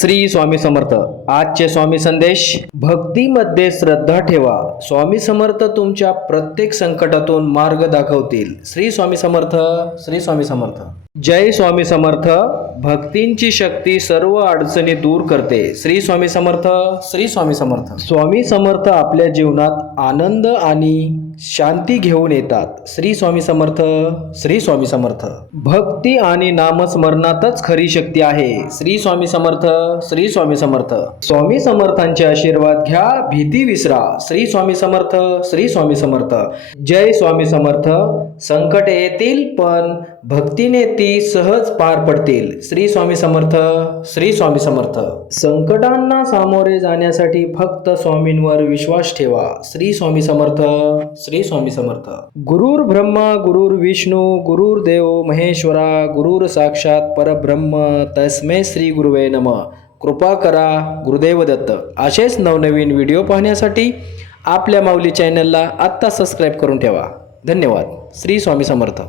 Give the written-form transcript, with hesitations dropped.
श्री स्वामी समर्थ. आजचे स्वामी संदेश. भक्तीमध्ये श्रद्धा ठेवा. स्वामी समर्थ तुमच्या प्रत्येक संकटातून मार्ग दाखवतील. श्री स्वामी समर्थ. श्री स्वामी समर्थ. जय स्वामी समर्थ. भक्तींची शक्ती सर्व अडचणी दूर करते. श्री स्वामी समर्थ. श्री स्वामी समर्थ. स्वामी समर्थ आपल्या जीवनात आनंद आणि शांती घेऊन येतात. श्री स्वामी समर्थ. श्री स्वामी समर्थ. भक्ती आणि नामस्मरणातच खरी शक्ती आहे. श्री स्वामी समर्थ. श्री स्वामी समर्थ. स्वामी समर्थांचे आशीर्वाद घ्या, भीती विसरा. श्री स्वामी समर्थ. श्री स्वामी समर्थ. जय स्वामी समर्थ. संकट येतील पण भक्तीने ती सहज पार पडतील. श्री स्वामी समर्थ. श्री स्वामी समर्थ. संकटांना सामोरे जाण्यासाठी फक्त स्वामींवर विश्वास ठेवा. श्री स्वामी समर्थ. श्री स्वामी समर्थ. गुरुर ब्रह्मा गुरुर विष्णू गुरुर्देव महेश्वरा गुरुर साक्षात परब्रह्म तस्मै श्री गुरुवे नमः. कृपा करा गुरुदेव दत्त. असेच नवनवीन व्हिडिओ पाहण्यासाठी आपल्या माऊली चॅनलला आत्ता सबस्क्राईब करून ठेवा. धन्यवाद. श्री स्वामी समर्थ.